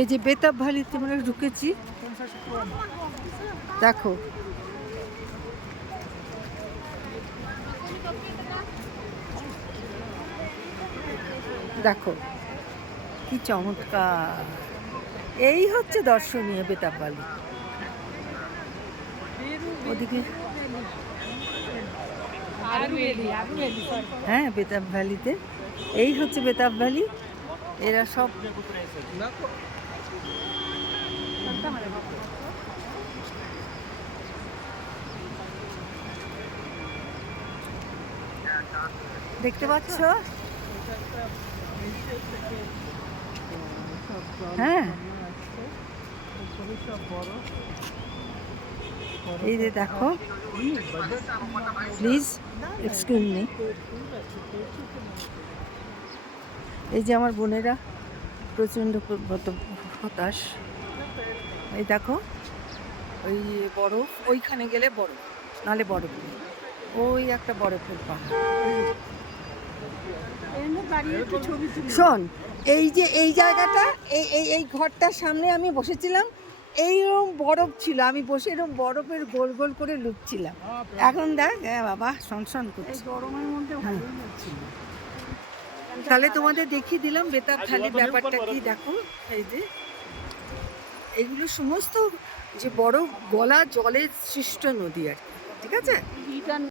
এই যে বেতাব ভ্যালিতে আমরা ঢুকেছি, দেখো দেখো কি চমৎকার। এই হচ্ছে দর্শনীয় বেতাব ভ্যালি। ওদিকে হ্যাঁ বেতাব ভ্যালিতে, এই হচ্ছে বেতাব ভ্যালি। এরা সব দেখতে পাচ্ছ, হ্যাঁ এই যে দেখো, প্লিজ এক্সকিউজ মি। এই যে আমার বোনেরা প্রচণ্ড হতাশ। এই দেখো ওই বরফ, ওইখানে গেলে বরফ, নাহলে বরফ নেই। ওই একটা বরফের পাহাড়। শোন, এই যে এই জায়গাটা, এই ঘরটার সামনে আমি বসেছিলাম, এইরকম বরফ ছিল, আমি বসে এরকম বরফের গোল গোল করে লুটছিলাম। এখন দেখ বাবা সনসন করছে গরমের মধ্যে। তাহলে তোমাদের দেখিয়ে দিলাম বেতাব ভ্যালির ব্যাপারটা কি। দেখো এই যে এইগুলো সমস্ত যে বরফ গলা জলের সৃষ্ট নদী আর কি, ঠিক আছে।